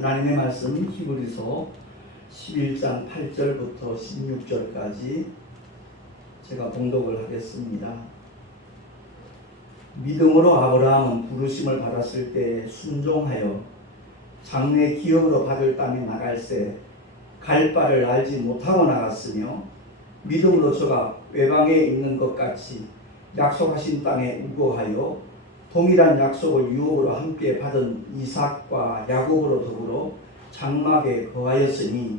하나님의 말씀 히브리서 11장 8절부터 16절까지 제가 봉독을 하겠습니다. 믿음으로 아브라함은 부르심을 받았을 때 순종하여 장래 기업으로 받을 땅에 나갈새 갈 바를 알지 못하고 나갔으며 믿음으로 저가 외방에 있는 것 같이 약속하신 땅에 우거하여 동일한 약속을 유업으로 함께 받은 이삭과 야곱으로 더불어 장막에 거하였으니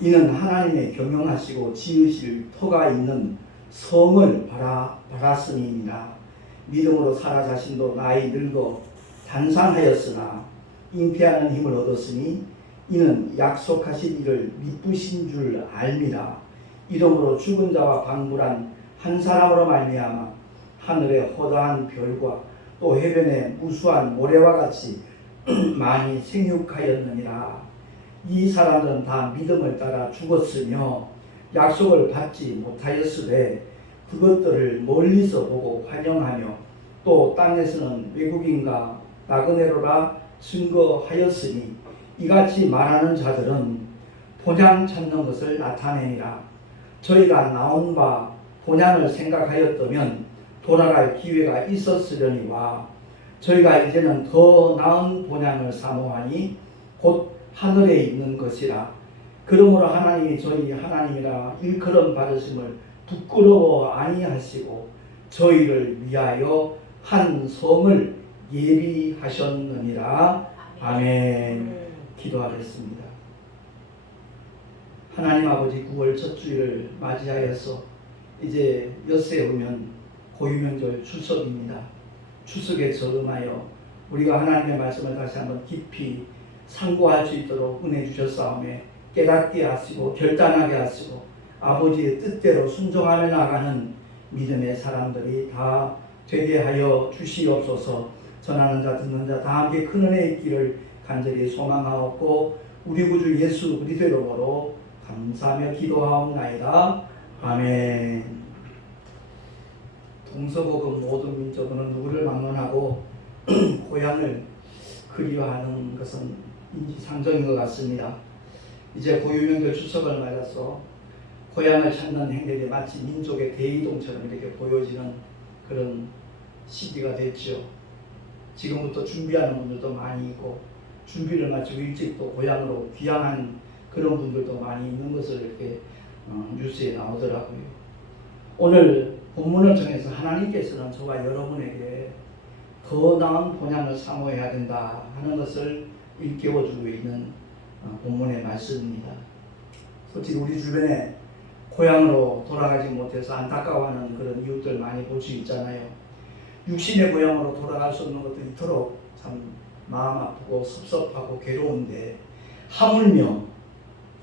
이는 하나님의 경영하시고 지으실 터가 있는 성을 바랐으니이다. 믿음으로 사라 자신도 나이 늙어 단상하였으나 잉태하는 힘을 얻었으니 이는 약속하신 이를 미쁘신 줄 알미라. 이러므로 죽은 자와 방불한 한 사람으로 말미암아 하늘의 허다한 별과 또 해변의 무수한 모래와 같이 많이 생육하였느니라. 이 사람들은 다 믿음을 따라 죽었으며 약속을 받지 못하였으되 그것들을 멀리서 보고 환영하며 또 땅에서는 외국인과 나그네로라 증거하였으니 이같이 말하는 자들은 본향 찾는 것을 나타내니라. 저희가 나온 바 본향을 생각하였다면 돌아갈 기회가 있었으려니와 저희가 이제는 더 나은 본향을 사모하니 곧 하늘에 있는 것이라. 그러므로 하나님이 저희 하나님이라 일컬음 받으심을 부끄러워 아니하시고 저희를 위하여 한 성을 예비하셨느니라. 아멘. 기도하겠습니다. 하나님 아버지, 9월 첫 주일을 맞이하여서 이제 엿새 오면 고유명절 추석입니다. 추석에 저음하여 우리가 하나님의 말씀을 다시 한번 깊이 상고할 수 있도록 은혜 주셨사오매 깨닫게 하시고 결단하게 하시고 아버지의 뜻대로 순종하며 나가는 믿음의 사람들이 다 되게 하여 주시옵소서. 전하는 자 듣는 자 다 함께 큰 은혜 있기를 간절히 소망하옵고 우리 구주 예수 그리스도의 이름으로 감사하며 기도하옵나이다. 아멘. 동서고금 모든 민족은 누구를 막론하고 고향을 그리워하는 것은 인지상정인 것 같습니다. 이제 고유명절 추석을 맞아서 고향을 찾는 행렬이 마치 민족의 대이동처럼 이렇게 보여지는 그런 시기가 됐죠. 지금부터 준비하는 분들도 많이 있고 준비를 마치고 일찍 또 고향으로 귀향한 그런 분들도 많이 있는 것을 이렇게 뉴스에 나오더라고요. 오늘 본문을 통해서 하나님께서는 저와 여러분에게 더 나은 본향을 사모해야 된다 하는 것을 일깨워주고 있는 본문의 말씀입니다. 솔직히 우리 주변에 고향으로 돌아가지 못해서 안타까워하는 그런 이웃들 많이 볼 수 있잖아요. 육신의 고향으로 돌아갈 수 없는 것도 이토록 참 마음 아프고 섭섭하고 괴로운데 하물며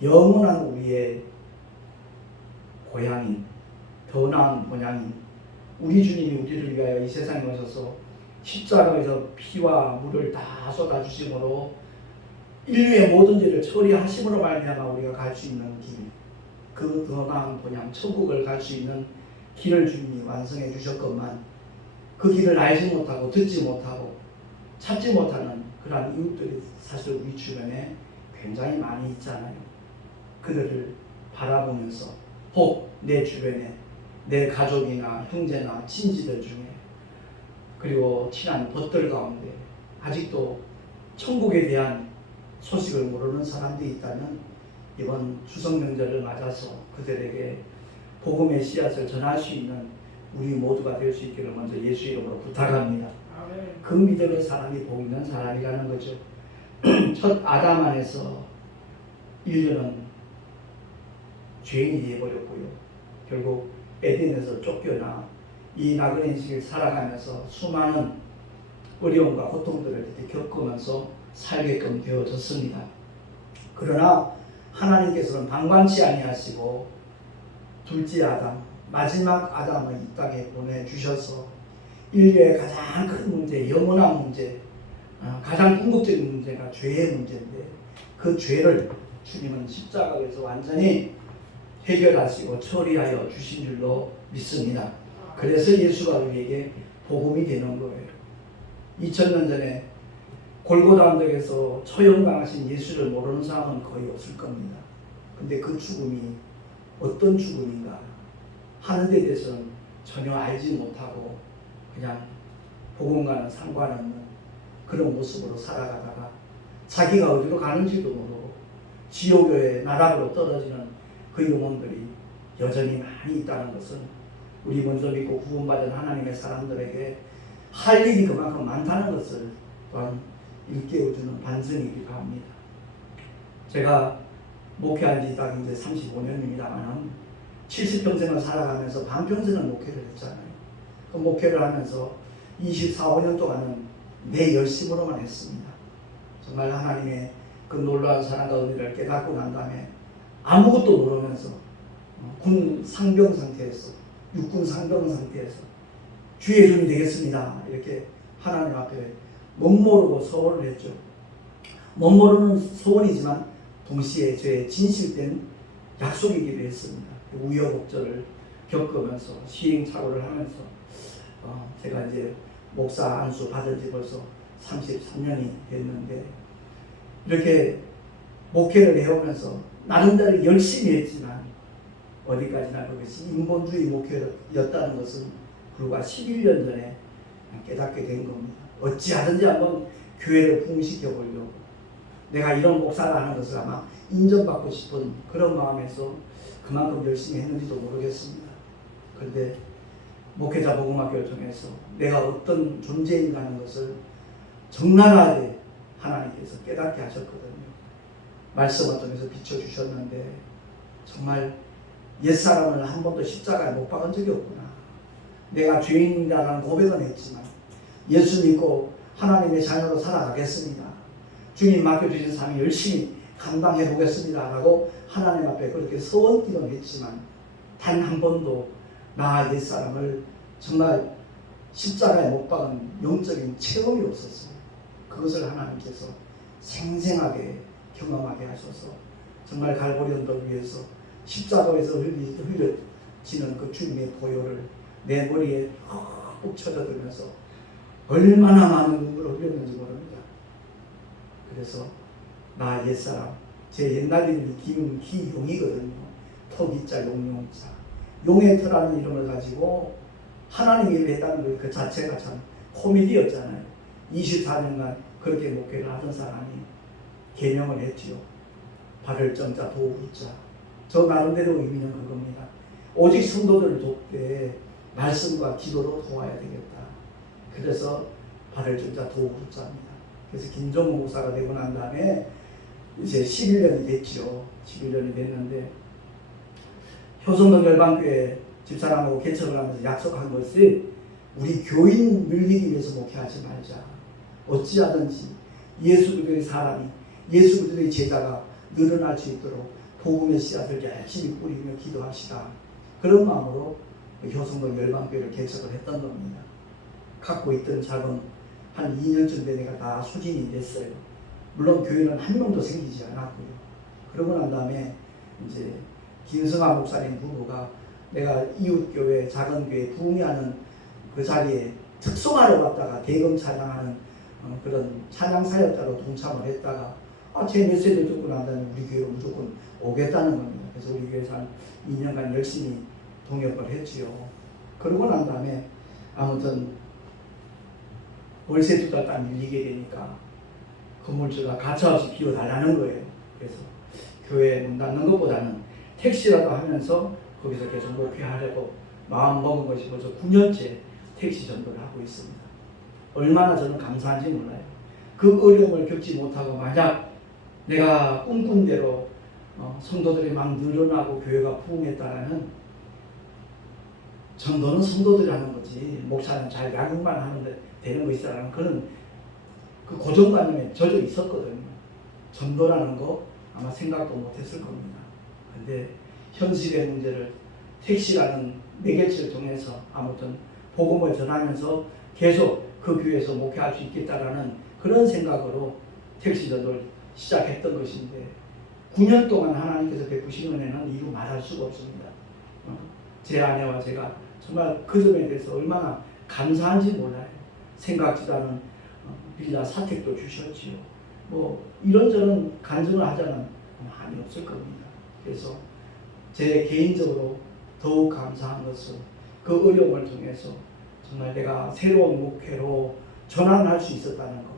영원한 우리의 고향인 더 나은 본향인 우리 주님이 우리를 위하여 이 세상에 오셔서 십자가에서 피와 물을 다 쏟아주심으로 인류의 모든 죄를 처리하심으로 말미암아 우리가 갈 수 있는 길, 그 더 나은 본향 천국을 갈 수 있는 길을 주님이 완성해 주셨건만 그 길을 알지 못하고 듣지 못하고 찾지 못하는 그러한 이웃들이 사실 우리 주변에 굉장히 많이 있잖아요. 그들을 바라보면서 혹 내 주변에 내 가족이나 형제나 친지들 중에 그리고 친한 벗들 가운데 아직도 천국에 대한 소식을 모르는 사람들이 있다면 이번 추석 명절을 맞아서 그들에게 복음의 씨앗을 전할 수 있는 우리 모두가 될 수 있기를 먼저 예수 이름으로 부탁합니다. 그 믿음의 사람이 복 있는 사람이라는 거죠. 첫 아담 안에서 인류는 죄인이 되어버렸고요. 결국 에덴에서 쫓겨나 이 나그네 인생을 살아가면서 수많은 어려움과 고통들을 겪으면서 살게끔 되어졌습니다. 그러나 하나님께서는 방관치 아니하시고 둘째 아담, 마지막 아담을 이 땅에 보내주셔서 인류의 가장 큰 문제, 영원한 문제, 가장 궁극적인 문제가 죄의 문제인데 그 죄를 주님은 십자가에서 완전히 해결하시고 처리하여 주신 줄로 믿습니다. 그래서 예수가 우리에게 복음이 되는 거예요. 2000년 전에 골고다 언덕에서 처형당하신 예수를 모르는 사람은 거의 없을 겁니다. 근데 그 죽음이 어떤 죽음인가 하는 데 대해서는 전혀 알지 못하고 그냥 복음과는 상관없는 그런 모습으로 살아가다가 자기가 어디로 가는지도 모르고 지옥의 나락으로 떨어지는 그 영혼들이 여전히 많이 있다는 것은 우리 먼저 믿고 구원받은 하나님의 사람들에게 할 일이 그만큼 많다는 것을 또한 일깨워주는 반증이기도 합니다. 제가 목회한 지 딱 이제 35년입니다만 70평생을 살아가면서 반평생을 목회를 했잖아요. 그 목회를 하면서 24, 5년 동안은 내 열심으로만 했습니다. 정말 하나님의 그 놀라운 사랑과 은혜를 깨닫고 난 다음에 아무것도 모르면서 군 상병 상태에서 육군 상병 상태에서 주의 종이 되겠습니다. 이렇게 하나님 앞에 못 모르고 서원을 했죠. 못 모르는 서원이지만 동시에 저의 진실된 약속이기도 했습니다. 우여곡절을 겪으면서 시행착오를 하면서 제가 이제 목사 안수 받은 지 벌써 33년이 됐는데 이렇게 목회를 해오면서 나름대로 열심히 했지만 어디까지나 그것이 인본주의 목회였다는 것은 불과 11년 전에 깨닫게 된 겁니다. 어찌하든지 한번 교회를 부흥시켜 보려고 내가 이런 목사를 하는 것을 아마 인정받고 싶은 그런 마음에서 그만큼 열심히 했는지도 모르겠습니다. 그런데 목회자 복음학교를 통해서 내가 어떤 존재인가 하는 것을 적나라하게 하나님께서 깨닫게 하셨거든요. 말씀을 통해서 비춰주셨는데 정말 옛사람을 한 번도 십자가에 못 박은 적이 없구나. 내가 죄인이라는 고백은 했지만 예수 믿고 하나님의 자녀로 살아가겠습니다. 주님 맡겨주신 삶을 열심히 감당해 보겠습니다 라고 하나님 앞에 그렇게 서원기도는 했지만 단 한 번도 나 옛사람을 정말 십자가에 못 박은 영적인 체험이 없었어요. 그것을 하나님께서 생생하게 경험하게 하셔서 정말 갈보리 언덕 위에서 십자가에서 흘려지는 그 주님의 보혈을 내 머리에 훅 쳐져들면서 얼마나 많은 눈물을 흘렸는지 모릅니다. 그래서 나 옛사람, 제 옛날 이름이 김기용이거든요. 터기자 용용자. 용의 터라는 이름을 가지고 하나님 일을 했다는 그 자체가 참 코미디였잖아요. 24년간 그렇게 목회를 하던 사람이 개명을 했지요. 발을 정자 도우자. 저 나름대로 의미는 그겁니다. 오직 성도들을 돕되 말씀과 기도로 도와야 되겠다. 그래서 발을 정자 도우자입니다. 그래서 김종우 목사가 되고 난 다음에 이제 11년이 됐죠. 11년이 됐는데 효성동 열방교회 집사람하고 개척을 하면서 약속한 것이 우리 교인 늘리기 위해서 목회하지 말자. 어찌하든지 예수 그리스도의 사람이 예수 그리스도의 제자가 늘어날 수 있도록 복음의 씨앗을 열심히 뿌리며 기도합시다. 그런 마음으로 효성동 열방교회를 개척을 했던 겁니다. 갖고 있던 자금 한 2년쯤 돼 내가 다 소진이 됐어요. 물론 교회는 한 명도 생기지 않았고요. 그러고 난 다음에 이제 김성아 목사님 부부가 내가 이웃교회 작은 교회 부흥하는 그 자리에 특송하러 갔다가 대금 찬양하는 그런 찬양 사역자로 동참을 했다가 제 메시지를 듣고 난 다음에 우리 교회로 무조건 오겠다는 겁니다. 그래서 우리 교회에서 한 2년간 열심히 동역을 했지요. 그러고 난 다음에 아무튼 월세 2달 딱 밀리게 되니까 건물주가 가차없이 비워달라는 거예요. 그래서 교회 문 닫는 것보다는 택시라도 하면서 거기서 계속 목회하려고 마음 먹은 것이 벌써 9년째 택시 전도를 하고 있습니다. 얼마나 저는 감사한지 몰라요. 그 어려움을 겪지 못하고 만약 내가 꿈꾼 대로 성도들이 막 늘어나고 교회가 부흥했다라는 전도는 성도들이 하는 거지 목사는 잘 야근만 하는데 되는 것이라는 그런 그 고정관념에 젖어 있었거든요. 전도라는 거 아마 생각도 못했을 겁니다. 근데 현실의 문제를 택시라는 매개체를 통해서 아무튼 복음을 전하면서 계속 그 교회에서 목회할 수 있겠다라는 그런 생각으로 택시 전도를 시작했던 것인데 9년 동안 하나님께서 베푸신 은혜는 이루 말할 수가 없습니다. 제 아내와 제가 정말 그 점에 대해서 얼마나 감사한지 몰라요. 생각지도 않은 빌라 사택도 주셨지요. 뭐 이런저런 간증을 하자면 한이 없을 겁니다. 그래서 제 개인적으로 더욱 감사한 것은 그 어려움을 통해서 정말 내가 새로운 목회로 전환할 수 있었다는 것,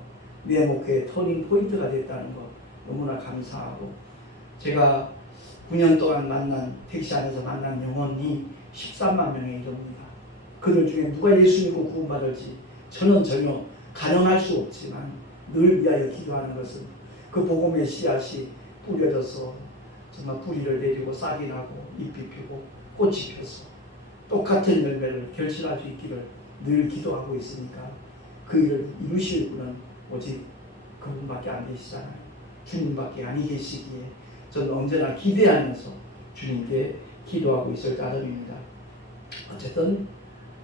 내 목회의 터닝 포인트가 됐다는 것 너무나 감사하고, 제가 9년 동안 택시 안에서 만난 영혼이 13만 명에 이릅니다. 그들 중에 누가 예수 믿고 구원받을지 저는 전혀 가능할 수 없지만 늘 위하여 기도하는 것은 그 복음의 씨앗이 뿌려져서 정말 뿌리를 내리고 싹이 나고 잎이 피고 꽃이 펴서 똑같은 열매를 결실할 수 있기를 늘 기도하고 있으니까 그 일을 이루실 분은 오직 그분밖에 안 계시잖아요. 주님밖에 아니 계시기에 저는 언제나 기대하면서 주님께 기도하고 있을 따름입니다. 어쨌든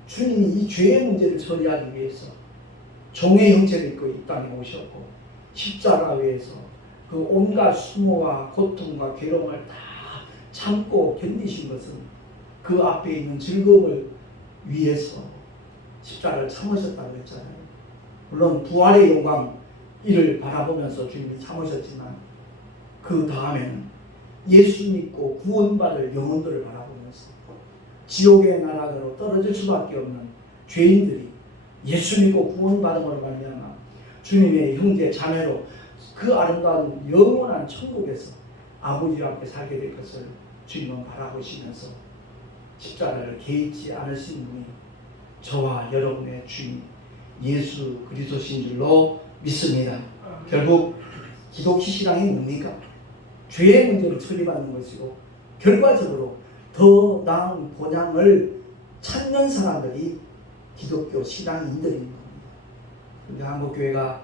주님이 이 죄의 문제를 처리하기 위해서 종의 형체를 입고 이 땅에 오셨고 십자가 위에서 그 온갖 수모와 고통과 괴로움을 다 참고 견디신 것은 그 앞에 있는 즐거움을 위해서 십자가를 참으셨다고 했잖아요. 물론 부활의 영광 이를 바라보면서 주님이 참으셨지만 그 다음에는 예수 믿고 구원받을 영혼들을 바라보면서 지옥의 나라로 떨어질 수밖에 없는 죄인들이 예수 믿고 구원받음으로 말미암아 주님의 형제 자매로 그 아름다운 영원한 천국에서 아버지와 함께 살게 될 것을 주님은 바라보시면서 십자가를 개의치 않으신 분이 저와 여러분의 주님 예수 그리스도신 줄로 믿습니다. 결국 기독교 신앙이 뭡니까? 죄의 문제를 처리받는 것이고 결과적으로 더 나은 본향을 찾는 사람들이 기독교 신앙인들인 겁니다. 그런데 한국 교회가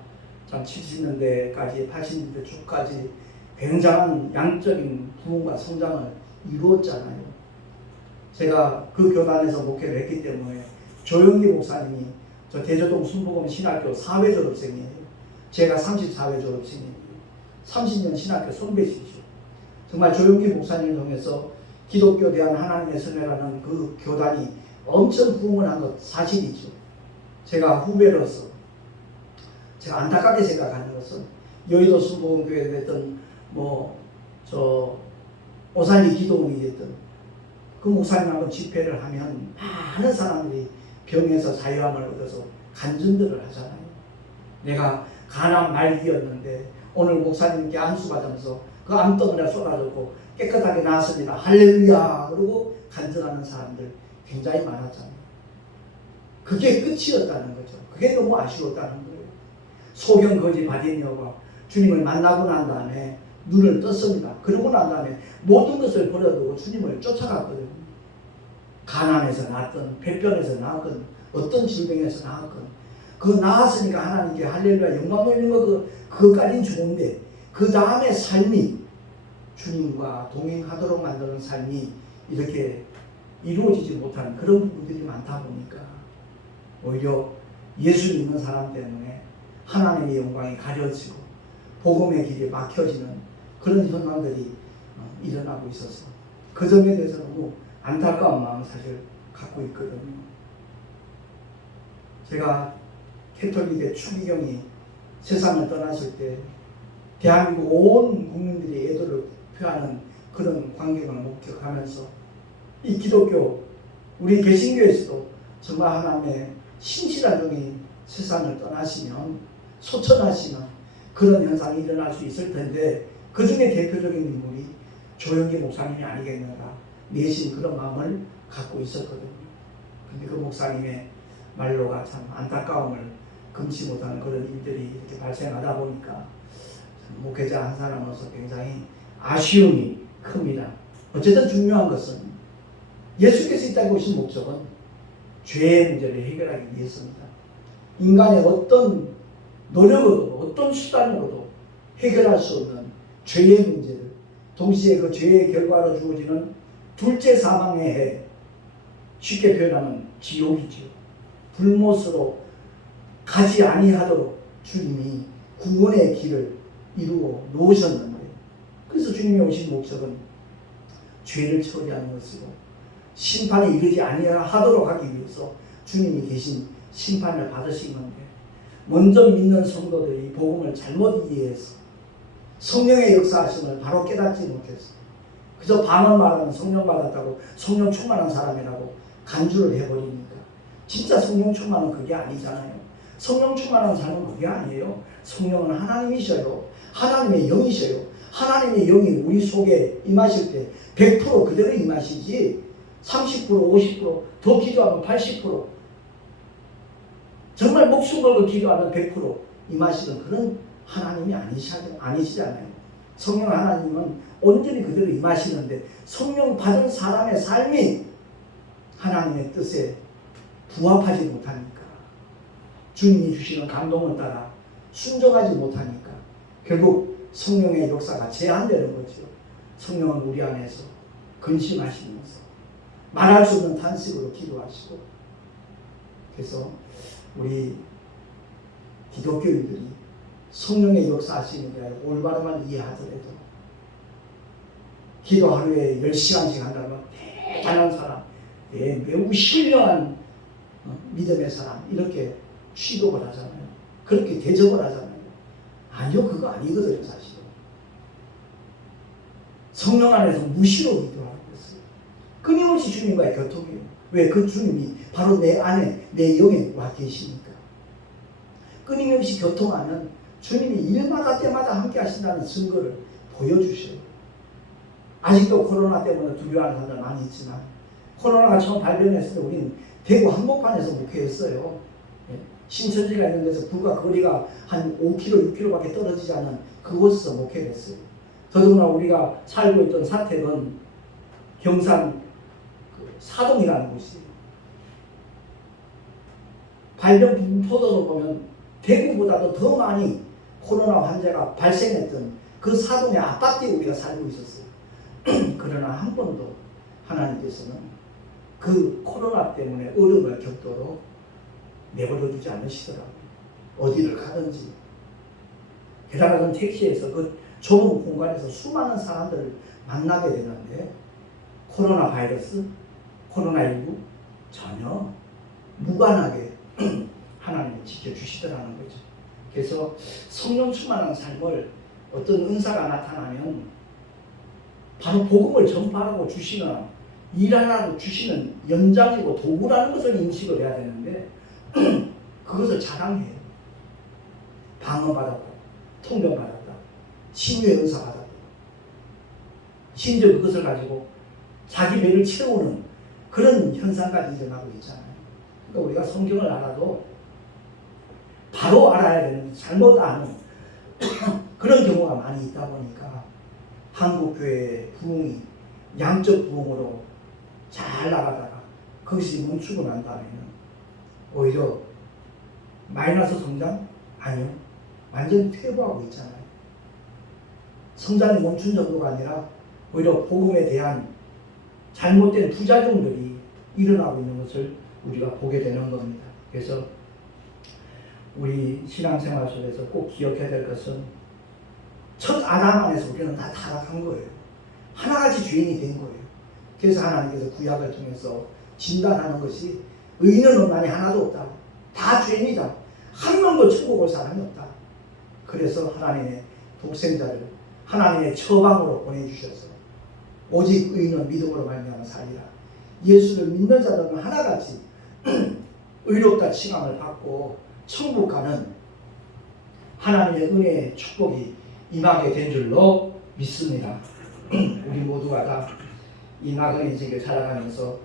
참 70년대까지 80년대 초까지 굉장한 양적인 부흥과 성장을 이루었잖아요. 제가 그 교단에서 목회를 했기 때문에 조영기 목사님이 저 대저동 순복음 신학교 4회 졸업생이에요. 제가 34회 졸업생이에요. 30년 신학교 선배시죠. 정말 조영기 목사님을 통해서 기독교 대한 하나님의 선회라는 그 교단이 엄청 부흥을 한 것 사실이죠. 제가 후배로서 제가 안타깝게 생각하는 것은 여의도 순복음교회에 됐던 오산리 기도원이 됐던 그 목사님하고 집회를 하면 많은 사람들이 병에서 자유함을 얻어서 간증들을 하잖아요. 내가 간암 말기였는데 오늘 목사님께 안수 받으면서 그 암덩이가 쏟아졌고 깨끗하게 나았습니다. 할렐루야. 그러고 간증하는 사람들 굉장히 많았잖아요. 그게 끝이었다는 거죠. 그게 너무 아쉬웠다는 거예요. 소경 거지 바디메오가 주님을 만나고 난 다음에 눈을 떴습니다. 그러고 난 다음에 모든 것을 버려두고 주님을 쫓아갔거든요. 가난에서 나았건 폐병에서 나았건 어떤 질병에서 나았건 그 나았으니까 하나님께 할렐루야 영광 돌리는 거 그것까지는 좋은데 그 다음에 삶이 주님과 동행하도록 만드는 삶이 이렇게 이루어지지 못하는 그런 부분들이 많다 보니까 오히려 예수 믿는 사람 때문에 하나님의 영광이 가려지고 복음의 길이 막혀지는 그런 현상들이 일어나고 있어서 그 점에 대해서 너무 안타까운 마음을 사실 갖고 있거든요. 제가 캐톨릭의 추기경이 세상을 떠났을 때 대한민국 온 국민들이 애도를 표하는 그런 광경을 목격하면서 이 기독교 우리 개신교에서도 정말 하나님의 신실한 종이 세상을 떠나시면 소천하시면 그런 현상이 일어날 수 있을 텐데 그 중에 대표적인 인물이 조영기 목사님이 아니겠는가 내심 그런 마음을 갖고 있었거든요. 근데 그 목사님의 말로가 참 안타까움을 금치 못하는 그런 일들이 이렇게 발생하다 보니까 목회자 한 사람으로서 굉장히 아쉬움이 큽니다. 어쨌든 중요한 것은 예수께서 이 땅에 오신 목적은 죄의 문제를 해결하기 위해서입니다. 인간의 어떤 노력으로도 어떤 수단으로도 해결할 수 없는 죄의 문제를 동시에 그 죄의 결과로 주어지는 둘째 사망의 해 쉽게 표현하면 지옥이죠. 불못으로 가지 아니하도록 주님이 구원의 길을 이루어 놓으셨는데 그래서 주님이 오신 목적은 죄를 처리하는 것이고 심판에 이르지 아니하도록 하기 위해서 주님이 계신 심판을 받으신 건데 먼저 믿는 성도들이 복음을 잘못 이해해서 성령의 역사하심을 바로 깨닫지 못했어. 그저 방언 말하면 성령 받았다고 성령 충만한 사람이라고 간주를 해버리니까 진짜 성령 충만은 그게 아니잖아요. 성령 충만한 삶은 그게 아니에요. 성령은 하나님이셔요. 하나님의 영이셔요. 하나님의 영이 우리 속에 임하실 때 100% 그대로 임하시지 30% 50% 더 기도하면 80% 정말 목숨 걸고 기도하면 100% 임하시는 그런 하나님이 아니시잖아요. 성령 하나님은 온전히 그대로 임하시는데 성령 받은 사람의 삶이 하나님의 뜻에 부합하지 못하니까 주님이 주시는 감동을 따라 순종하지 못하니까 결국 성령의 역사가 제한되는 거죠. 성령은 우리 안에서 근심하시면서 말할 수 없는 탄식으로 기도하시고 그래서 우리 기독교인들이 성령의 역사하시는 게 아니라 올바로만 이해하더라도 기도 하루에 10시간씩 한다면 대단한 사람, 매우 신령한 믿음의 사람 이렇게 취급을 하잖아요. 그렇게 대접을 하잖아요. 아니요, 그거 아니거든요. 사실은 성령 안에서 무시로 기도하고 있어요. 끊임없이 주님과의 교통이에요. 왜? 그 주님이 바로 내 안에 내 영에 와 계시니까. 끊임없이 교통하면 주님이 일마다 때마다 함께 하신다는 증거를 보여주셔요. 아직도 코로나 때문에 두려워하는 사람들 많이 있지만 코로나가 처음 발병했을 때 우리는 대구 한복판에서 목회했어요. 신천지가 있는 데서 불과 거리가 한 5km, 6km밖에 떨어지지 않은 그곳에서 목회를 했어요. 더더구나 우리가 살고 있던 사택은 경산 사동이라는 곳이에요. 발병 분포도로 보면 대구보다도 더 많이 코로나 환자가 발생했던 그 사동의 아파트에 우리가 살고 있었어요. 그러나 한 번도 하나님께서는 그 코로나 때문에 어려움을 겪도록 내버려 두지 않으시더라고요. 어디를 가든지. 게다가 택시에서 그 좁은 공간에서 수많은 사람들을 만나게 되는데 코로나 바이러스, 코로나19 전혀 무관하게 하나님이 지켜주시더라는 거죠. 그래서 성령 충만한 삶을 어떤 은사가 나타나면 바로 복음을 전파하고 주시는 일하라고 주시는 연장이고 도구라는 것을 인식을 해야 되는데 그것을 자랑해요. 방언 받았다, 통변 받았다, 치유의 은사 받았다. 심지어 그것을 가지고 자기 배를 채우는 그런 현상까지 일어나고 있잖아요. 그러니까 우리가 성경을 알아도 바로 알아야 되는 잘못 아는 그런 경우가 많이 있다 보니까 한국교회의 부흥이 양적 부흥으로 잘 나가다가 그것이 멈추고 난 다음에는 오히려 마이너스 성장? 아니요. 완전히 퇴보하고 있잖아요. 성장이 멈춘 정도가 아니라 오히려 복음에 대한 잘못된 부작용들이 일어나고 있는 것을 우리가 보게 되는 겁니다. 그래서 우리 신앙생활 속에서 꼭 기억해야 될 것은 첫 아담 안에서 우리는 다 타락한 거예요. 하나같이 죄인이 된 거예요. 그래서 하나님께서 구약을 통해서 진단하는 것이 의인은 없나니 하나도 없다. 다 죄인이다. 한 명도 천국 올 사람이 없다. 그래서 하나님의 독생자를 하나님의 처방으로 보내주셔서 오직 의인은 믿음으로 말미암아 살리라. 예수를 믿는 자들은 하나같이 의롭다 칭함을 받고 천국 가는 하나님의 은혜의 축복이 임하게 된 줄로 믿습니다. 우리 모두가 다 이 나그네 인생을 살아가면서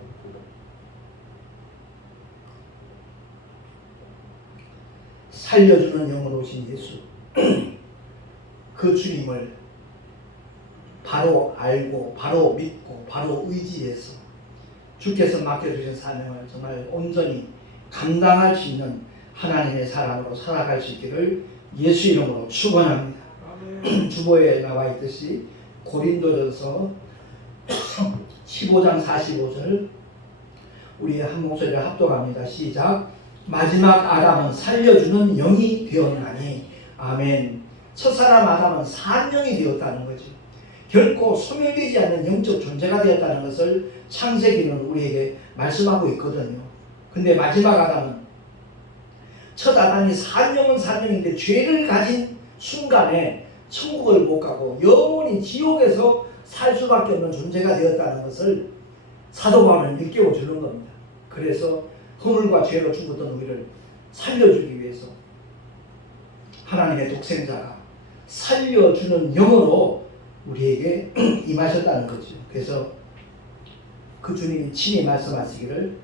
살려주는 영으로 오신 예수 그 주님을 바로 알고 바로 믿고 바로 의지해서 주께서 맡겨주신 사명을 정말 온전히 감당할 수 있는 하나님의 사람으로 살아갈 수 있기를 예수 이름으로 축원합니다. 주보에 나와 있듯이 고린도전서 15장 45절 우리 한 목소리를 합독합니다. 시작. 마지막 아담은 살려주는 영이 되었나니 아멘. 첫사람 아담은 산영이 되었다는 거죠. 결코 소멸되지 않는 영적 존재가 되었다는 것을 창세기는 우리에게 말씀하고 있거든요. 근데 마지막 아담은 첫 아담이 산영은 산영인데 죄를 가진 순간에 천국을 못 가고 영원히 지옥에서 살 수밖에 없는 존재가 되었다는 것을 사도 바울은 일깨워 주는 겁니다. 그래서 허물과 죄로 죽었던 우리를 살려주기 위해서 하나님의 독생자가 살려주는 영으로 우리에게 임하셨다는 거죠. 그래서 그 주님이 친히 말씀하시기를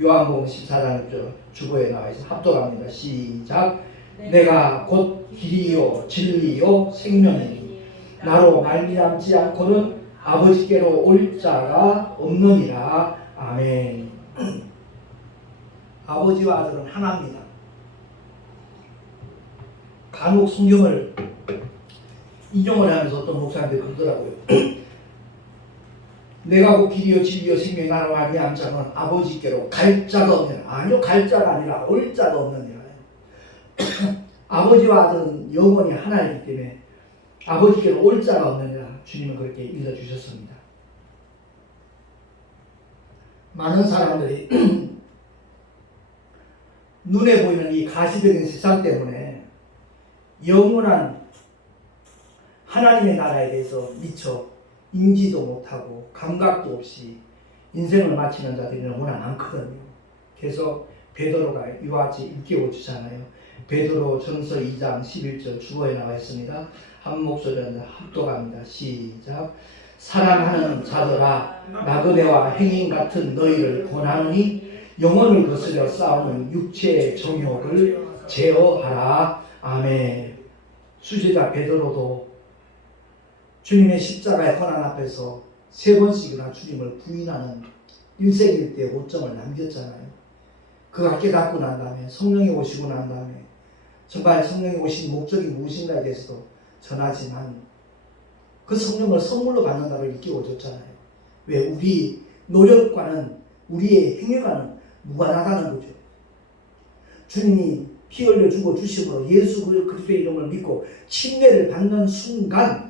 요한복음 14장 주보에 나와 있어 합독합니다. 시작. 내가 곧 길이요 진리요 생명이니 나로 말미암지 않고는 아버지께로 올 자가 없느니라. 아멘. 아버지와 아들은 하나입니다. 간혹 성경을 인용을 하면서 어떤 목사님들이 그러더라고요. 내가 곧 길이요 진리요 생명이 나로 말미암지 않고는 아버지께로 갈 자가 없느니라. 아니요, 갈 자가 아니라 올 자가 없느니라. 아버지와 아들은 영원히 하나이기 때문에 아버지께로 올 자가 없느니라. 주님은 그렇게 일러주셨습니다. 많은 사람들이 눈에 보이는 이 가시적인 세상 때문에 영원한 하나님의 나라에 대해서 미처 인지도 못하고 감각도 없이 인생을 마치는 자들이 너무나 많거든요. 그래서 베드로가 이와 같이 일깨워 주잖아요. 베드로 전서 2장 11절 주어에 나와 있습니다. 한 목소리로 합독합니다. 시작. 사랑하는 자들아, 나그네와 행인 같은 너희를 권하노니 영혼을 거스려 싸우는 육체의 정욕을 제어하라. 아멘. 수제자 베드로도 주님의 십자가의 고난 앞에서 3번씩이나 주님을 부인하는 일생일대의 오점을 남겼잖아요. 그가 깨닫고 난 다음에 성령이 오시고 난 다음에 정말 성령이 오신 목적이 무엇인가에 대해서도 전하지만 그 성령을 선물로 받는다고 일깨워줬잖아요. 왜? 우리 노력과는 우리의 행위과는 무관하다는 거죠. 주님이 피 흘려 죽어 주심으로 예수 그리스도의 이름을 믿고 침례를 받는 순간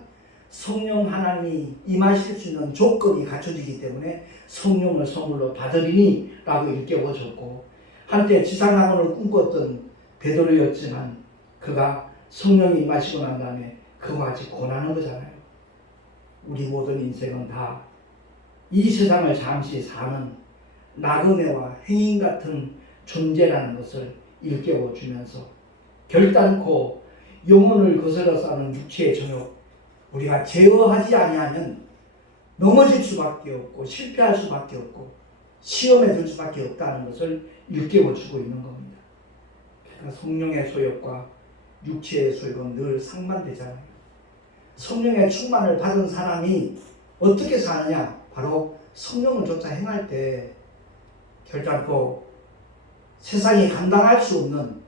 성령 하나님이 임하실 수 있는 조건이 갖춰지기 때문에 성령을 선물로 받으리니 라고 일깨워줬고, 한때 지상학원을 꿈꿨던 베드로였지만 그가 성령이 임하시고 난 다음에 그와 같이 고난한 거잖아요. 우리 모든 인생은 다 이 세상을 잠시 사는 나그네와 행인 같은 존재라는 것을 일깨워주면서 결단코 영혼을 거슬러 싸는 육체의 정욕, 우리가 제어하지 아니하면 넘어질 수밖에 없고 실패할 수밖에 없고 시험에 들 수밖에 없다는 것을 일깨워주고 있는 겁니다. 그러니까 성령의 소욕과 육체의 소욕은 늘 상반되잖아요. 성령의 충만을 받은 사람이 어떻게 사느냐? 바로 성령을 쫓아 행할 때 결단코 세상이 감당할 수 없는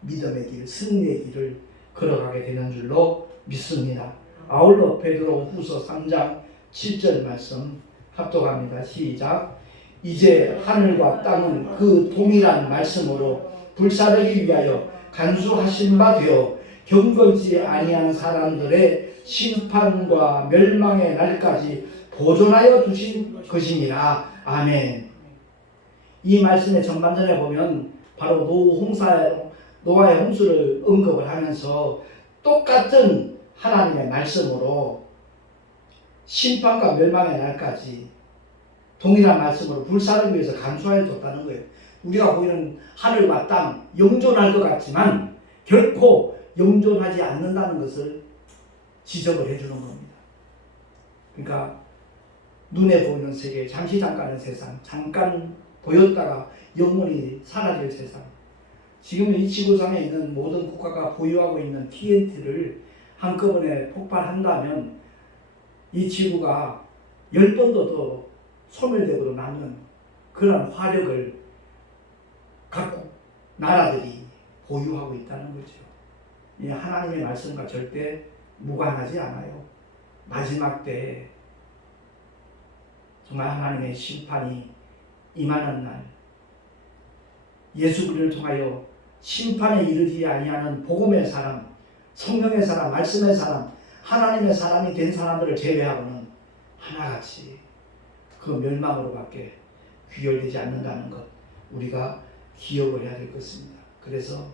믿음의 길, 승리의 길을 걸어가게 되는 줄로 믿습니다. 아울러 베드로 후서 3장 7절 말씀 합독합니다. 시작. 이제 하늘과 땅은 그 동일한 말씀으로 불사르기 위하여 간수하신 바 되어 경건치 아니한 사람들의 심판과 멸망의 날까지 보존하여 두신 것이니라. 아멘. 이 말씀의 전반전에 보면 바로 노아의 홍수를 언급을 하면서 똑같은 하나님의 말씀으로 심판과 멸망의 날까지 동일한 말씀으로 불사르기 위해서 간수하여 줬다는 거예요. 우리가 보이는 하늘과 땅 영존할 것 같지만 결코 영존하지 않는다는 것을 지적을 해주는 겁니다. 그러니까 눈에 보이는 세계, 잠깐의 세상, 잠깐 보였다가 영원히 사라질 세상. 지금 이 지구상에 있는 모든 국가가 보유하고 있는 TNT를 한꺼번에 폭발한다면 이 지구가 10번도 더 소멸되고도 남는 그런 화력을 각국 나라들이 보유하고 있다는 거죠. 이 하나님의 말씀과 절대 무관하지 않아요. 마지막 때 정말 하나님의 심판이 임하는 날, 예수 그리스도를 통하여 심판에 이르지 아니하는 복음의 사람, 성령의 사람, 말씀의 사람, 하나님의 사람이 된 사람들을 제외하고는 하나같이 그 멸망으로밖에 귀결되지 않는다는 것, 우리가 기억을 해야 될 것입니다. 그래서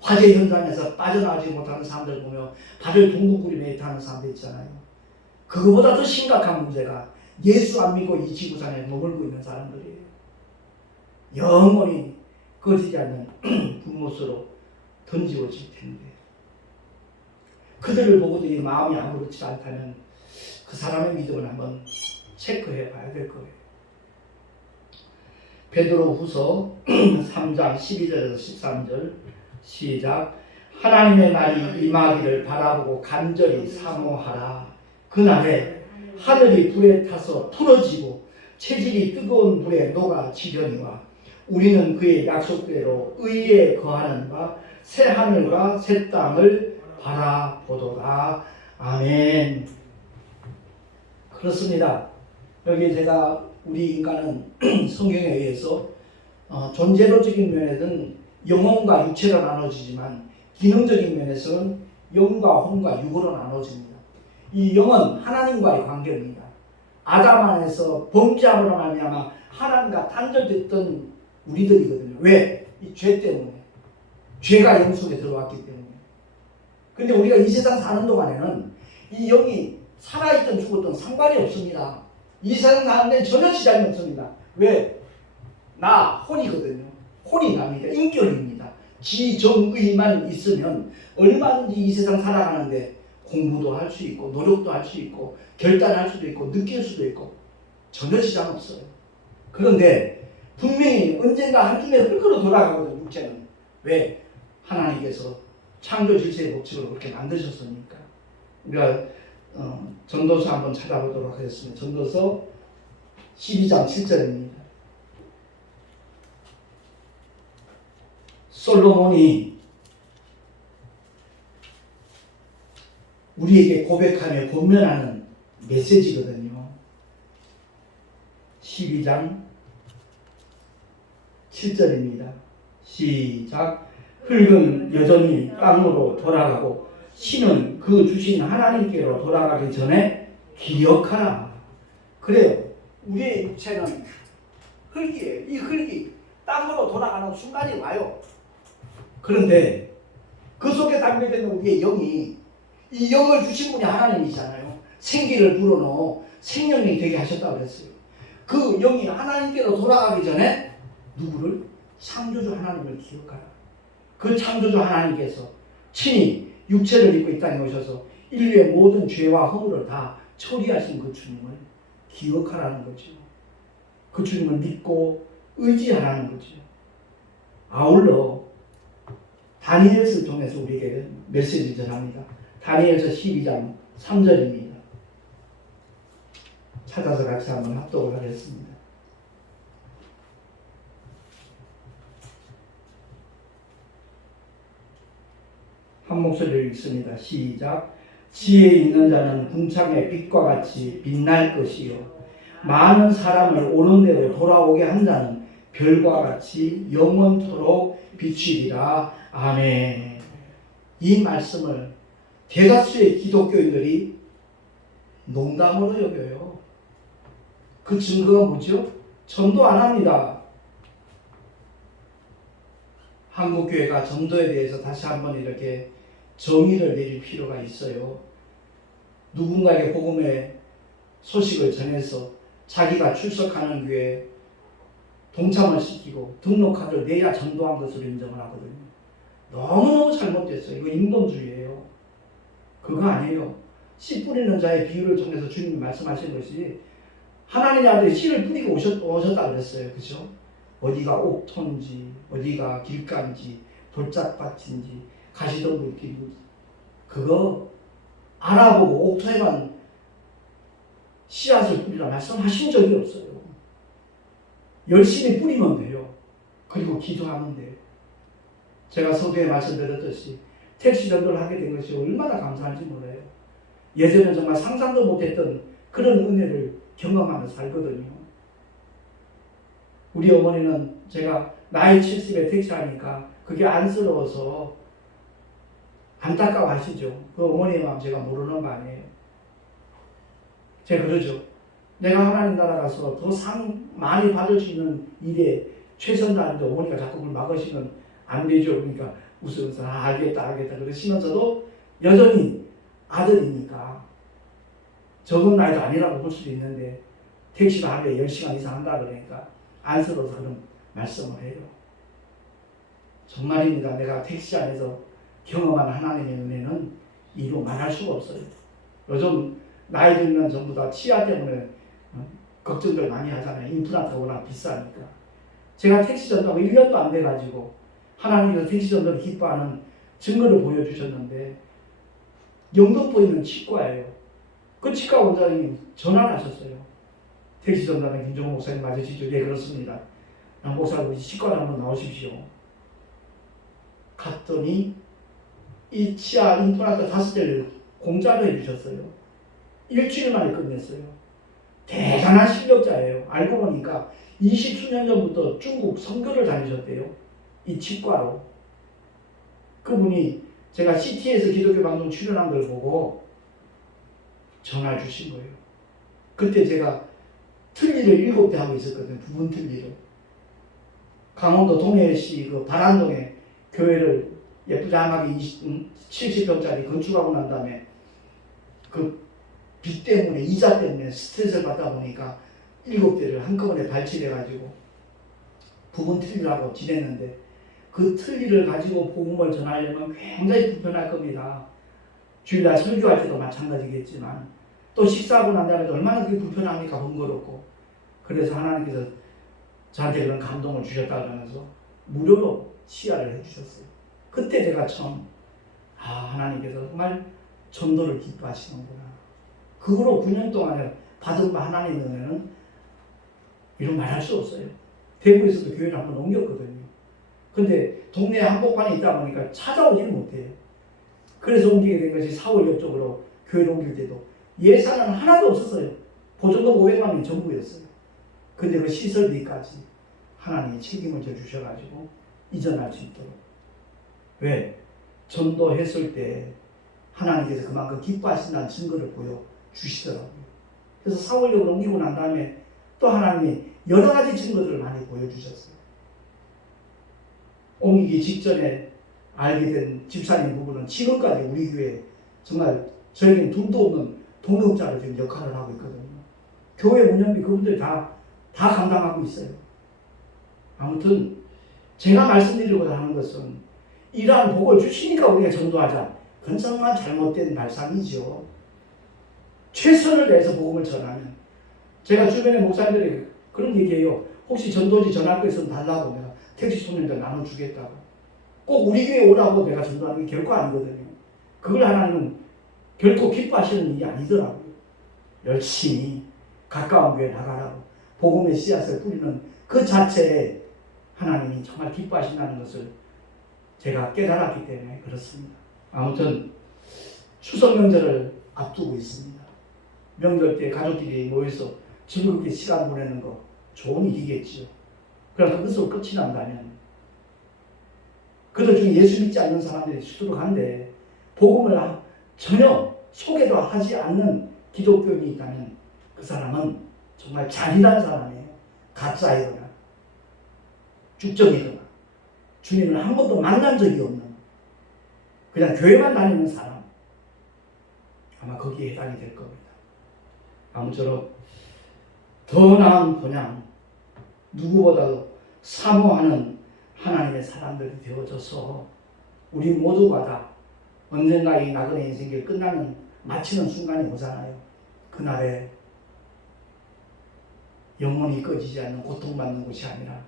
화재 현장에서 빠져나오지 못하는 사람들 보며 발을 동동구리 매입하는 사람들 있잖아요. 그거보다 더 심각한 문제가 예수 안 믿고 이 지구상에 머물고 있는 사람들이에요. 영원히 꺼지지 않는 불못으로 던지워질 텐데, 그들을 보고도 이 마음이 아무렇지 않다면 그 사람의 믿음을 한번 체크해 봐야 될 거예요. 베드로후서 3장 12절에서 13절 시작. 하나님의 날이 임하기를 바라보고 간절히 사모하라. 그날에 하늘이 불에 타서 풀어지고 체질이 뜨거운 불에 녹아지려니와 우리는 그의 약속대로 의에 거하는 바 새 하늘과 새 땅을 바라보도다. 아멘. 그렇습니다. 여기 제가 우리 인간은 성경에 의해서 존재론적인 면에는 영혼과 육체로 나눠지지만 기능적인 면에서는 영과 혼과 육으로 나눠집니다. 이 영은 하나님과의 관계입니다. 아담 안에서 범죄함으로 말미암아 하나님과 단절됐던 우리들이거든요. 왜? 이 죄 때문에. 죄가 영 속에 들어왔기 때문에. 근데 우리가 이 세상 사는 동안에는 이 영이 살아있든 죽었든 상관이 없습니다. 이 세상 사는 데는 전혀 지장이 없습니다. 왜? 나 혼이거든요. 혼이 납니다. 인격입니다. 지정의만 있으면 얼마든지 이 세상 살아가는데 공부도 할 수 있고 노력도 할 수 있고 결단할 수도 있고 느낄 수도 있고 전혀 지장 없어요. 그런데 분명히 언젠가 한순간에 흙으로 돌아가거든요. 육체는. 왜? 하나님께서 창조 질서의 법칙으로 그렇게 만드셨으니까. 그러니까 전도서 한번 찾아보도록 하겠습니다. 전도서 12장 7절입니다. 솔로몬이 우리에게 고백하며 권면하는 메시지거든요. 12장 7절입니다. 시작. 흙은 여전히 땅으로 돌아가고 신은 그 주신 하나님께로 돌아가기 전에 기억하라. 그래요. 우리의 육체는 흙이에요. 이 흙이 땅으로 돌아가는 순간이 와요. 그런데 그 속에 담겨있는 우리의 영이, 이 영을 주신 분이 하나님이잖아요. 생기를 불어넣어 생명이 되게 하셨다고 그랬어요. 그 영이 하나님께로 돌아가기 전에 누구를? 창조주 하나님을 기억하라. 그 창조주 하나님께서 친히 육체를 입고 이 땅에 오셔서 인류의 모든 죄와 허물을 다 처리하신 그 주님을 기억하라는 거죠. 그 주님을 믿고 의지하라는 거죠. 아울러 다니엘서를 통해서 우리에게 메시지를 전합니다. 다니엘서 12장 3절입니다. 찾아서 같이 한번 합독을 하겠습니다. 한 목소리로 읽습니다. 시작. 지혜 있는 자는 궁창의 빛과 같이 빛날 것이요 많은 사람을 오는 대로 돌아오게 한 자는 별과 같이 영원토록 비추리라. 아멘. 이 말씀을 대다수의 기독교인들이 농담으로 여겨요. 그 증거가 뭐죠? 전도 안 합니다. 한국교회가 전도에 대해서 다시 한번 이렇게 정의를 내릴 필요가 있어요. 누군가에게 복음의 소식을 전해서 자기가 출석하는 교회에 동참을 시키고 등록카드를 내야 전도한 것으로 인정을 하거든요. 너무너무 잘못됐어요. 이거 인본주의예요. 그거 아니에요. 씨 뿌리는 자의 비유를 통해서 주님이 말씀하신 것이 하나님의 아들이 씨를 뿌리고 오셨다 그랬어요. 그죠? 어디가 옥토인지 어디가 길가인지 돌짝밭인지 가시덤불길인지 그거 알아보고 옥토에만 씨앗을 뿌리라 말씀하신 적이 없어요. 열심히 뿌리면 돼요. 그리고 기도하면 돼요. 제가 서두에 말씀드렸듯이 택시 전도를 하게 된 것이 얼마나 감사한지 몰라요. 예전에 정말 상상도 못했던 그런 은혜를 경험하며 살거든요. 우리 어머니는 제가 나이 70에 택시하니까 그게 안쓰러워서 안타까워 하시죠. 그 어머니의 마음 제가 모르는 거 아니에요. 제가 그러죠. 내가 하나님 나라 가서 더 상 많이 받을 수 있는 일에 최선 다하는데 어머니가 자꾸 그걸 막으시면 안 되죠. 그러니까 웃으면서 알겠다 그러시면서도 여전히 아들이니까 적은 나이도 아니라고 볼 수도 있는데 택시를 하루에 10시간 이상 한다 그러니까 안쓰러워서 그런 말씀을 해요. 정말입니다. 내가 택시 안에서 경험한 하나님의 은혜는 이루 말할 수가 없어요. 요즘 나이 들면 전부 다 치아 때문에 걱정들 많이 하잖아요. 임플란트가 워낙 비싸니까. 제가 택시 전도하고 1년도 안 돼가지고 하나님께서 택시 전도를 기뻐하는 증거를 보여주셨는데 영등포에 있는 치과예요. 그 치과 원장님이 전화를 하셨어요. 택시 전도하는 김종호 목사님 맞으시죠? 네, 그렇습니다. 목사님 치과를 한번 나오십시오. 갔더니 이 치아 임플란트 5대를 공짜로 해주셨어요. 일주일 만에 끝냈어요. 대단한 실력자예요. 알고 보니까 20수년 전부터 중국 선교를 다니셨대요. 이 치과로. 그분이 제가 CT에서 기독교 방송 출연한 걸 보고 전화를 주신 거예요. 그때 제가 틀니를 7대 하고 있었거든요. 부분 틀니를. 강원도 동해시 그 바란동에 교회를 예쁘장하게 70평짜리 건축하고 난 다음에 그 빚 때문에 이자 때문에 스트레스를 받다 보니까 7대를 한꺼번에 발치해가지고 부분 틀니라고 지냈는데 그 틀니를 가지고 복음을 전하려면 굉장히 불편할 겁니다. 주일날 설교할 때도 마찬가지겠지만 또 식사하고 난 다음에 얼마나 그게 불편합니까? 번거롭고. 그래서 하나님께서 저한테 그런 감동을 주셨다 그러면서 무료로 치아를 해주셨어요. 그때 제가 처음 하나님께서 정말 전도를 기뻐하시는구나. 그 후로 9년 동안에 받은 하나님의 은혜는 이런 말할 수 없어요. 대구에서도 교회를 한번 옮겼거든요. 근데 동네에 한복판에 있다 보니까 찾아오지는 못해요. 그래서 옮기게 된 것이 사월역 쪽으로 교회를 옮길 때도 예산은 하나도 없었어요. 보증금 500만 원이 전부였어요. 근데 그 시설비까지 하나님이 책임을 져주셔가지고 이전할 수 있도록. 왜? 전도했을 때 하나님께서 그만큼 기뻐하신다는 증거를 보여주시더라고요. 그래서 사월역으로 옮기고 난 다음에 또 하나님이 여러 가지 증거들을 많이 보여주셨어요. 옮기기 직전에 알게 된 집사님 부부는 지금까지 우리 교회에 정말 저에게는 둘도 없는 동역자로 지금 역할을 하고 있거든요. 교회 운영비 그분들이 다 감당하고 있어요. 아무튼 제가 말씀드리고자 하는 것은 이러한 복을 주시니까 우리가 전도하자. 그건 정말 잘못된 발상이죠. 최선을 다해서 복음을 전하면 제가 주변의 목사님들에게 그런 얘기해요. 혹시 전도지 전할 거 있으면 달라고 내가 택시 손님들 나눠주겠다고. 꼭 우리 교회 오라고 내가 전도하는 게 결코 아니거든요. 그걸 하나님은 결코 기뻐하시는 일이 아니더라고요. 열심히 가까운 교회 나가라고 복음의 씨앗을 뿌리는 그 자체에 하나님이 정말 기뻐하신다는 것을 제가 깨달았기 때문에 그렇습니다. 아무튼 추석 명절을 앞두고 있습니다. 명절 때 가족끼리 모여서 즐겁게 시간 보내는 거 좋은 일이겠지요. 그러나 그것으로 끝이 난다면 그들 중에 예수 믿지 않는 사람들이 수두룩한데 복음을 전혀 소개도 하지 않는 기독교인이 있다면 그 사람은 정말 잔인한 사람이에요. 가짜이거나 쭉정이거나 주님을 한 번도 만난 적이 없는 그냥 교회만 다니는 사람 아마 거기에 해당이 될 겁니다. 아무쪼록 더 나은 본향 누구보다도 사모하는 하나님의 사람들이 되어져서 우리 모두가 다 언젠가 이 나그네 인생길 끝나는 마치는 순간이 오잖아요. 그날에 영원히 꺼지지 않는 고통받는 곳이 아니라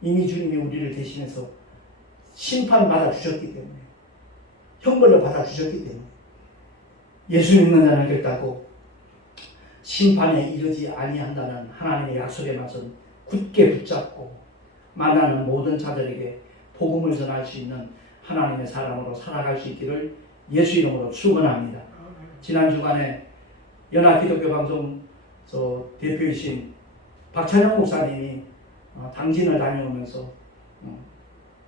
이미 주님이 우리를 대신해서 심판받아 주셨기 때문에 형벌을 받아 주셨기 때문에 예수 믿는 자는 결단코 심판에 이르지 아니한다는 하나님의 약속에 맞서 굳게 붙잡고 만나는 모든 자들에게 복음을 전할 수 있는 하나님의 사람으로 살아갈 수 있기를 예수 이름으로 축원합니다. 지난 주간에 연합기독교방송 대표이신 박찬영 목사님이 당진을 다녀오면서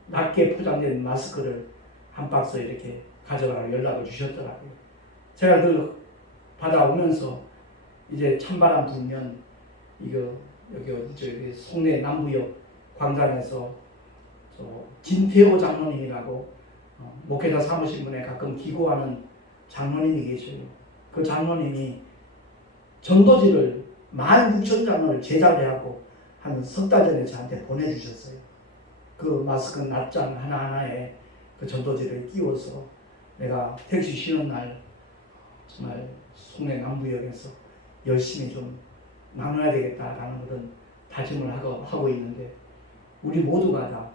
낮게 포장된 마스크를 한 박스 이렇게 가져가라고 연락을 주셨더라고요. 제가 그 받아오면서 이제 찬바람 불면 이거 여기 어디죠? 여기 송내 남부역 광장에서 진태호 장로님이라고 목회자 사무실문에 가끔 기고하는 장로님이 계셔요. 그 장로님이 전도지를 16,000장을 제작을 하고 한 석 달 전에 저한테 보내주셨어요. 그 마스크 납장 하나하나에 그 전도지를 끼워서 내가 택시 쉬는 날 정말 송내 남부역에서 열심히 좀 나눠야 되겠다라는 그런 다짐을 하고 있는데, 우리 모두가 다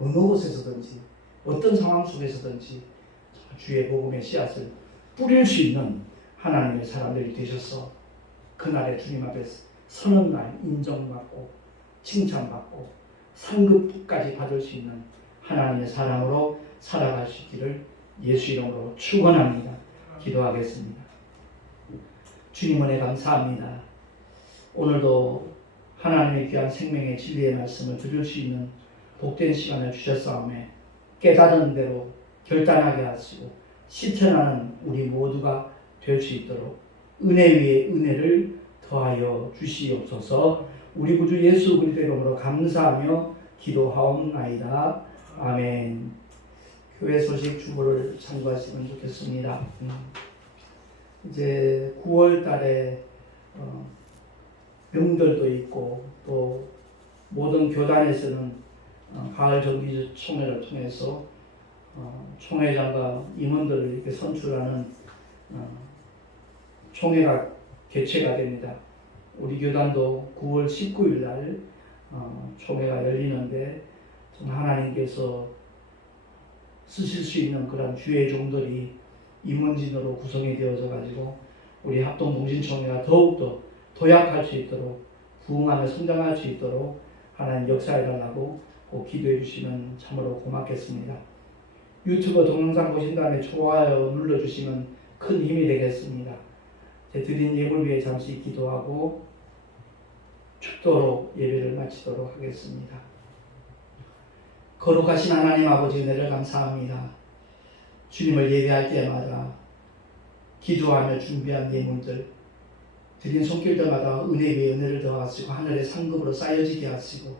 어느 곳에서든지 어떤 상황 속에서든지 주의 복음의 씨앗을 뿌릴 수 있는 하나님의 사람들이 되셔서 그날에 주님 앞에 서는 날 인정받고 칭찬받고 상급까지 받을 수 있는 하나님의 사람으로 살아가시기를 예수 이름으로 축원합니다. 기도하겠습니다. 주님 은혜 감사합니다. 오늘도 하나님의 귀한 생명의 진리의 말씀을 들을 수 있는 복된 시간을 주셨사오매 깨달은 대로 결단하게 하시고 실천하는 우리 모두가 될 수 있도록 은혜 위에 은혜를 더하여 주시옵소서. 우리 구주 예수 그리스도 이름으로 감사하며 기도하옵나이다. 아멘. 교회 소식 주보를 참고하시면 좋겠습니다. 이제 9월 달에 명절도 있고 또 모든 교단에서는 가을 정기 총회를 통해서 총회장과 임원들을 이렇게 선출하는 총회가 개최가 됩니다. 우리 교단도 9월 19일 날 총회가 열리는데 하나님께서 쓰실 수 있는 그런 주의 종들이 임원진으로 구성이 되어져 가지고 우리 합동동신총회가 더욱더 도약할 수 있도록 부흥하며 성장할 수 있도록 하나님 역사해 달라고 꼭 기도해 주시면 참으로 고맙겠습니다. 유튜브 동영상 보신 다음에 좋아요 눌러주시면 큰 힘이 되겠습니다. 제 드린 예물 위해 잠시 기도하고 축도로 예배를 마치도록 하겠습니다. 거룩하신 하나님 아버지 은혜를 감사합니다. 주님을 예배할 때마다 기도하며 준비한 예물들 드린 손길들마다 은혜 위에 은혜를 더하시고 하늘의 상급으로 쌓여지게 하시고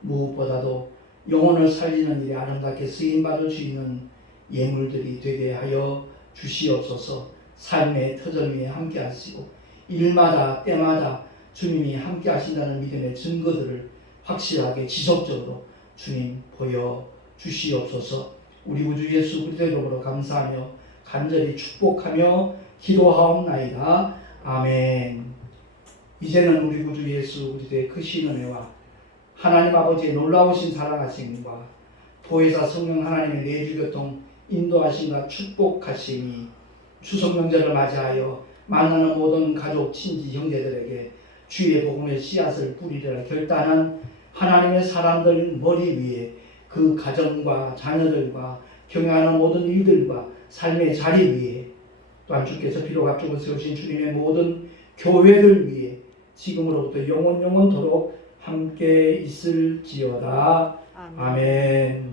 무엇보다도 영혼을 살리는 일에 아름답게 쓰임받을 수 있는 예물들이 되게 하여 주시옵소서. 삶의 터전 위에 함께 하시고 일마다 때마다 주님이 함께 하신다는 믿음의 증거들을 확실하게 지속적으로 주님 보여 주시옵소서. 우리 구주 예수 그리스도 이름으로 감사하며 간절히 축복하며 기도하옵나이다. 아멘. 이제는 우리 구주 예수 그리스도의 크신 은혜와 하나님 아버지의 놀라우신 사랑하심과 보혜사 성령 하나님의 내주교통 인도하심과 축복하심이 추석 명절을 맞이하여 만나는 모든 가족, 친지, 형제들에게 주의 복음의 씨앗을 뿌리려 결단한 하나님의 사람들 머리 위에 그 가정과 자녀들과 경영하는 모든 일들과 삶의 자리 위에 또한 주께서 피로 값주고 세우신 주님의 모든 교회를 위해 지금으로부터 영원토록 함께 있을지어다. 아멘.